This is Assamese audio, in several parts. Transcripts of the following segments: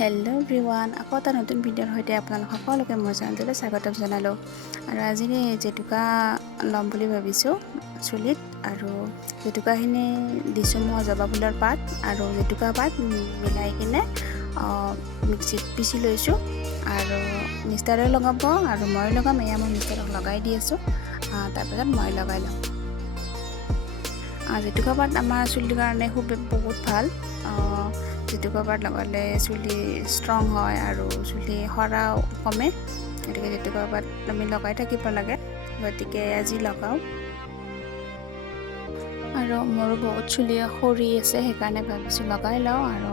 হেল্ল' এভৰিৱান, আকৌ এটা নতুন ভিডিঅ'ৰ সৈতে আপোনালোক সকলোকে মোৰ চেনেলটোলৈ স্বাগতম জনালোঁ। আৰু আজি জেতুকা ল'ম বুলি ভাবিছোঁ চুলিত। আৰু জেতুকাখিনি দিছোঁ মই জবা ফুলৰ পাত আৰু জেতুকা পাত মিলাই কিনে মিক্সিত পিচি লৈছোঁ। আৰু মিষ্টাৰে লগাব আৰু মই লগাম। এয়া মই মিষ্টাৰক লগাই দি আছোঁ, তাৰপিছত মই লগাই ল'ম। জেতুকা পাত আমাৰ চুলিৰ কাৰণে বহুত ভাল। জেতুকা পাত লগালে চুলি ষ্ট্ৰং হয় আৰু চুলি সৰাও কমে। গতিকে জেতুকা পাত আমি লগাই থাকিব লাগে। গতিকে আজি লগাওঁ। আৰু মোৰো বহুত চুলি সৰি আছে, সেইকাৰণে ভাবিছোঁ লগাই লওঁ। আৰু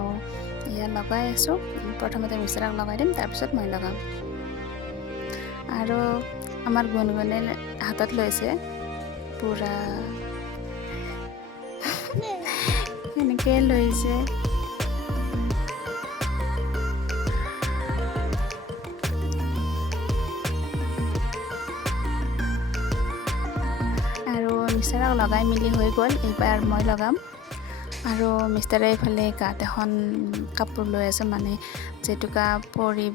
এয়া লগাই আছোঁ। প্ৰথমতে মিষ্টাৰক লগাই দিম, তাৰপিছত মই লগাম। আৰু আমাৰ গুণগুণে হাতত লৈছে পূৰা এনেকৈ লৈছে। আৰু মিষ্টাৰক লগাই মেলি হৈ গ'ল। এইবাৰ মই লগাম। আৰু মিষ্টাৰে এইফালে গাত এখন কাপোৰ লৈ আছে, মানে জেতুকা পৰি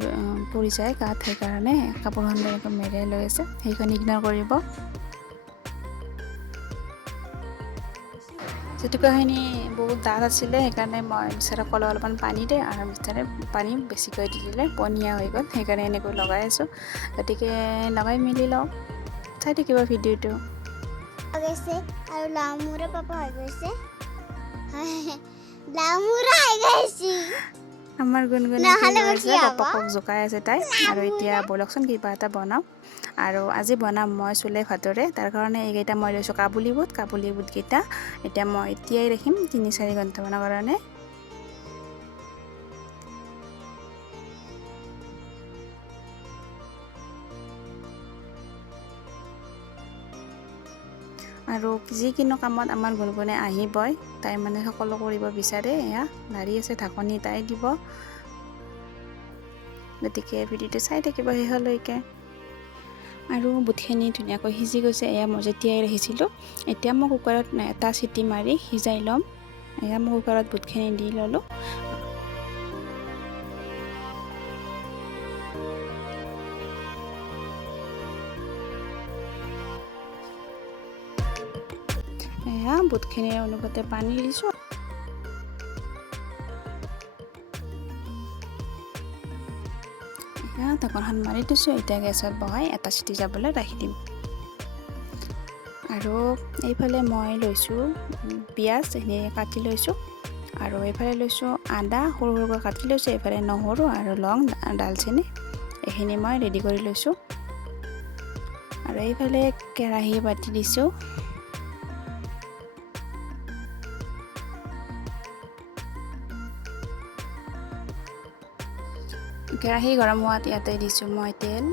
যায় গাত, সেইকাৰণে কাপোৰখন মেৰিয়াই লৈ আছে। সেইখন ইগনৰ কৰিব। জেতুকাখিনি বহুত ডাঠ আছিলে, সেইকাৰণে মই মিষ্টাৰক ক'লোঁ অলপমান পানী দে, আৰু মিষ্টাৰে পানী বেছিকৈ দি দিলে, পনীয়া হৈ গ'ল। সেইকাৰণে এনেকৈ লগাই আছোঁ। গতিকে লগাই মেলি লওঁ, চাই থাকিব ভিডিঅ'টো। গৈছে আৰু লামুৰা পাপা হৈ গৈছে। লামুৰা হৈ গৈছে। আমাৰ গুণগুণে কি কৰিছে, পাপাকক জোকাই আছে তাই। আৰু এতিয়া বলকচোন কিবা এটা বনাওঁ। আৰু আজি বনাম মই চোলে ভাতৰে। তাৰ কাৰণে এইকেইটা মই লৈছোঁ কাবুলী বুটকেইটা। এতিয়া মই তিয়াই ৰাখিম 3-4 ঘণ্টামানৰ কাৰণে। আৰু যিকোনো কামত আমাৰ গুণগুণে আহিবই। তাই মানে সকলো কৰিব বিচাৰে। এয়া লাৰি আছে, ঢাকনি তাই দিব। গতিকে ভিডিঅ'টো চাই থাকিব শেষলৈকে। আৰু বুটখিনি ধুনীয়াকৈ সিজি গৈছে। এয়া মই যেতিয়াই ৰাখিছিলোঁ। এতিয়া মই কুকাৰত এটা চিটি মাৰি সিজাই ল'ম। এয়া মই কুকাৰত বুটখিনি দি ল'লোঁ। এয়া বুটখিনিৰ অনুপাতে পানী দিছোঁ। এয়া ঢাকনখন মাৰি দিছোঁ। এতিয়া গেছত বহাই এটা চিটি যাবলৈ ৰাখি দিম। আৰু এইফালে মই লৈছোঁ পিঁয়াজ, এনেকৈ কাটি লৈছোঁ। আৰু এইফালে লৈছোঁ আদা, সৰু সৰুকৈ কাটি লৈছোঁ। এইফালে নহৰু আৰু লং, ডালচেনি, এইখিনি মই ৰেডি কৰি লৈছোঁ। আৰু এইফালে কেৰাহী পাতি দিছোঁ। কেৰাহী গৰম হোৱাত ইয়াতে দিছোঁ মই তেল।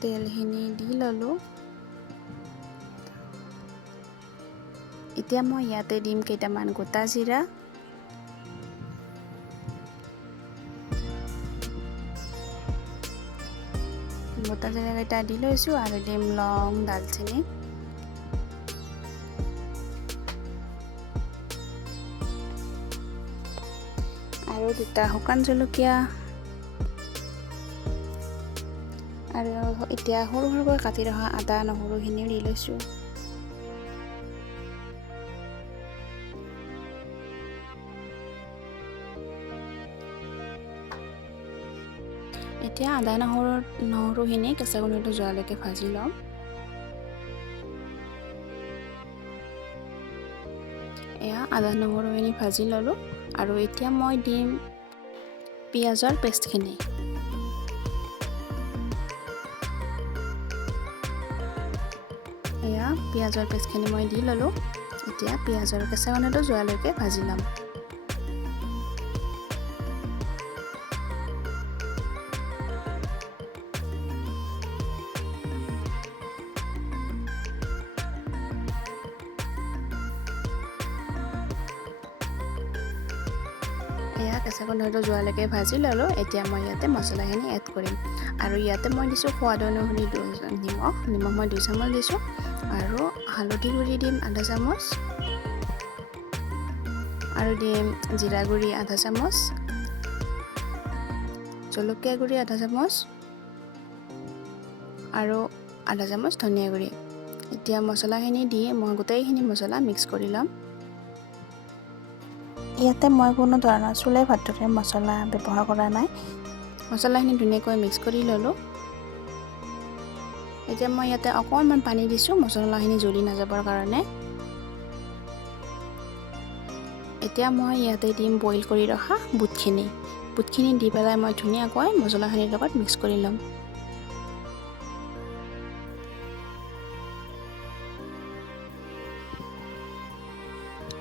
তেলখিনি দি ল'লোঁ। এতিয়া মই ইয়াতে দিম কেইটামান গোটা জিৰা, কেইটা দি লৈছোঁ। আৰু দিম লং, ডালচেনি। আৰু 2টা শুকান জলকীয়া। আৰু এতিয়া সৰু সৰুকৈ কাটি ৰখা আদা, নহৰুখিনিও দি লৈছোঁ। এতিয়া আদা নহৰুখিনি কেঁচা গোন্ধটো যোৱালৈকে ভাজি ল'ম। এয়া আদা নহৰুখিনি ভাজি ল'লোঁ। আৰু এতিয়া মই দিম পিঁয়াজৰ পেষ্টখিনি। এয়া পিঁয়াজৰ পেষ্টখিনি মই দি ল'লোঁ। এতিয়া পিঁয়াজৰ কেঁচা গোন্ধটো যোৱালৈকে ভাজি ল'ম। এয়া কেঁচা গোন্ধটো যোৱালৈকে ভাজি ল'লোঁ। এতিয়া মই ইয়াতে মছলাখিনি এড কৰিম। আৰু ইয়াতে মই দিছোঁ সোৱাদ অনুসৰি নিমখ মই 2 চামুচ দিছোঁ। আৰু হালধি গুড়ি দিম আধা চামুচ, আৰু দিম জিৰা গুড়ি আধা চামুচ, জলকীয়া গুড়ি আধা চামুচ আৰু আধা চামুচ ধনিয়া গুড়ি। এতিয়া মছলাখিনি দি মই গোটেইখিনি মছলা মিক্স কৰি ল'ম। ইয়াতে মই কোনো ধৰণৰ চুলে ভাতৰে মছলা ব্যৱহাৰ কৰা নাই। মছলাখিনি ধুনীয়াকৈ মিক্স কৰি ল'লোঁ। এতিয়া মই ইয়াতে অকণমান পানী দিছোঁ মছলাখিনি জ্বলি নাযাবৰ কাৰণে। এতিয়া মই ইয়াতে দিম বইল কৰি ৰখা বুটখিনি। বুটখিনি দি পেলাই মই ধুনীয়াকৈ মছলাখিনিৰ লগত মিক্স কৰি ল'ম।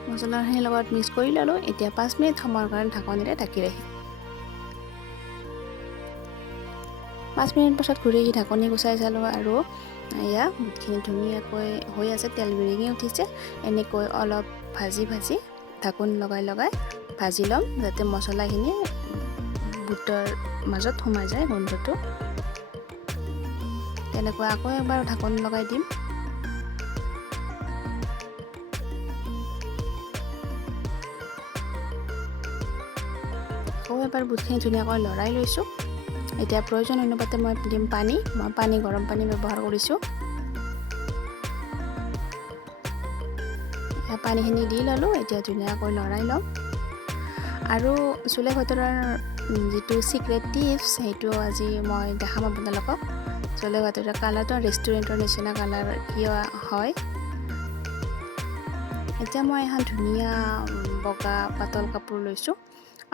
মছলাখিনিৰ লগত মিক্স কৰি ল'লোঁ। এতিয়া 5 মিনিট সময়ৰ কাৰণে ঢাকনিৰে ঢাকি ৰাখিম। 5 মিনিট পাছত ঘূৰি ঢাকনি গুচাই চালোঁ আৰু এয়া বুটখিনি ধুনীয়াকৈ হৈ আছে, তেল বিৰিঙি উঠিছে। এনেকৈ অলপ ভাজি ঢাকনি লগাই ভাজি ল'ম, যাতে মছলাখিনি বুটৰ মাজত সোমাই যায় গোন্ধটো। তেনেকৈ আকৌ এবাৰ ঢাকনি লগাই দিম। আকৌ এবাৰ বুটখিনি ধুনীয়াকৈ লৰাই লৈছোঁ। এতিয়া প্ৰয়োজন অনুপাতে মই দিম পানী। মই গৰম পানী ব্যৱহাৰ কৰিছোঁ। পানীখিনি দি ল'লোঁ। এতিয়া ধুনীয়াকৈ লৰাই ল'ম। আৰু চোলে ভাতৰৰ যিটো চিক্ৰেট টিপছ সেইটো আজি মই দেখাম আপোনালোকক। চোলে ভাতৰৰ কালাৰটো ৰেষ্টুৰেণ্টৰ নিচিনা কালাৰ কিয় হয়। এতিয়া মই এখন ধুনীয়া বগা পাতল কাপোৰ লৈছোঁ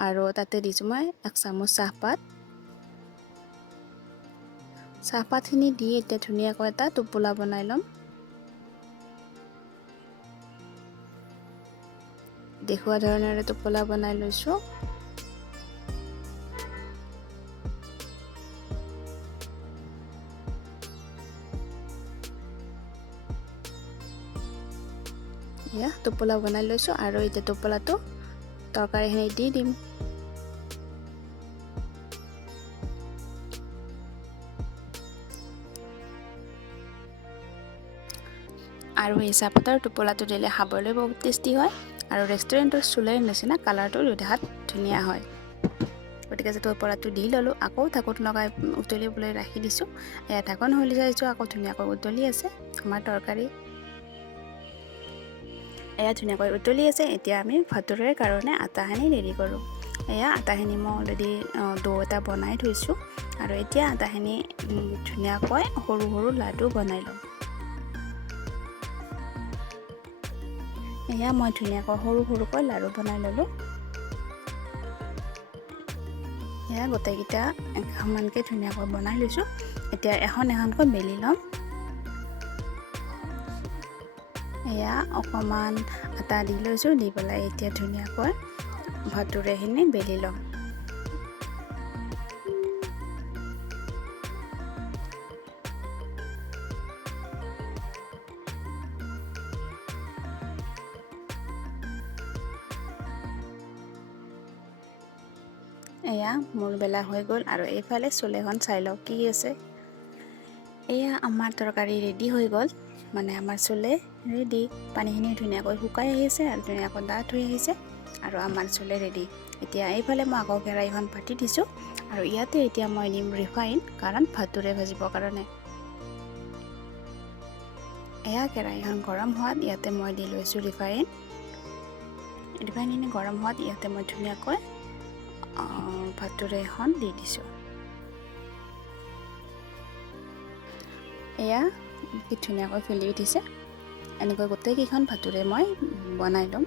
আৰু তাতে দিছোঁ মই 1 চামুচ চাহপাত। চাহপাতখিনি দি এতিয়া ধুনীয়াকৈ এটা টোপোলা বনাই ল'ম। দেখুওৱা ধৰণেৰে টোপোলা বনাই লৈছোঁ। এয়া টোপোলা বনাই লৈছোঁ আৰু এতিয়া টোপোলাটো তৰকাৰীখিনি দি দিম। আৰু এই চাহপাতৰ টোপোলাটো দিলে খাবলৈ বহুত টেষ্টি হয় আৰু ৰেষ্টুৰেণ্টৰ চুলেৰ নিচিনা কালাৰটো দেখাত ধুনীয়া হয়। গতিকে যে টোপোলাটো দি ল'লোঁ, আকৌ ঢাকন লগাই উতলিবলৈ ৰাখি দিছোঁ। এয়া ঢাকন খুলি চাইছোঁ, আকৌ ধুনীয়াকৈ উতলি আছে আমাৰ তৰকাৰী। এয়া ধুনীয়াকৈ উতলি আছে। এতিয়া আমি ভাতৰে কাৰণে আটাখিনি ৰেডি কৰোঁ। এয়া আটাখিনি মই অলৰেডি ডো এটা বনাই থৈছোঁ আৰু এতিয়া আটাখিনি ধুনীয়াকৈ সৰু সৰু লাডু বনাই ল'ম। এয়া মই ধুনীয়াকৈ সৰু সৰুকৈ লাডু বনাই ল'লোঁ। এয়া গোটেইকেইটা সমানকৈ ধুনীয়াকৈ বনাই লৈছোঁ। এতিয়া এখনকৈ বেলি ল'ম। এয়া অকণমান আটা দি লৈছোঁ, দি পেলাই এতিয়া ধুনীয়াকৈ ভাতৰেখিনি বেলি ল'ম। এয়া মোৰ বেলা হৈ গ'ল আৰু এইফালে চুলেখন চাই লওক কি আছে। এয়া আমাৰ তৰকাৰী ৰেডি হৈ গ'ল, মানে আমাৰ চুলে ৰেডি। পানীখিনি ধুনীয়াকৈ শুকাই আহিছে আৰু ধুনীয়াকৈ ডাঠ হৈ আহিছে আৰু আমাৰ চুলে ৰেডি। এতিয়া এইফালে মই আকৌ কেৰাহীখন পাতি দিছোঁ আৰু ইয়াতে এতিয়া মই দিম ৰিফাইন, কাৰণ ভাতৰে ভাজিবৰ কাৰণে। এয়া কেৰাহীখন গৰম হোৱাত ইয়াতে মই দি লৈছোঁ ৰিফাইন। ৰিফাইনখিনি গৰম হোৱাত ইয়াতে মই ধুনীয়াকৈ ভাতৰে এখন দি দিছোঁ। এয়া কি ধুনীয়াকৈ ফুলি উঠিছে। এনেকৈ গোটেইকেইখন ভাতৰে মই বনাই ল'ম।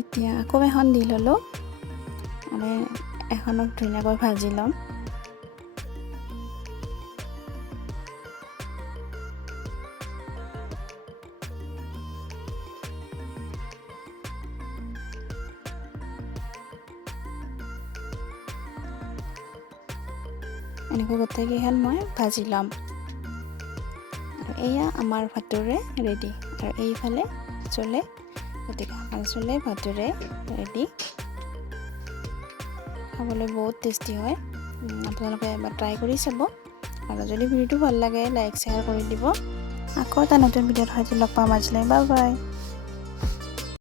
এতিয়া আকৌ এখন দি ল'লোঁ, মানে এখনক ধুনীয়াকৈ ভাজি ল'ম। এনেকৈ গোটেইকেইখন মই ভাজি ল'ম। আৰু এয়া আমাৰ ভাতোৰে ৰেডি। আৰু এইফালে চলে, গতিকে আমাৰ চলে ভাতোৰে ৰেডি। খাবলৈ বহুত টেষ্টি হয়। আপোনালোকে এবাৰ ট্ৰাই কৰি চাব। আৰু যদি ভিডিঅ'টো ভাল লাগে লাইক শ্বেয়াৰ কৰি দিব। আকৌ এটা নতুন ভিডিঅ'ত হয়তো লগ পাম। আজিলৈ বাই বাই।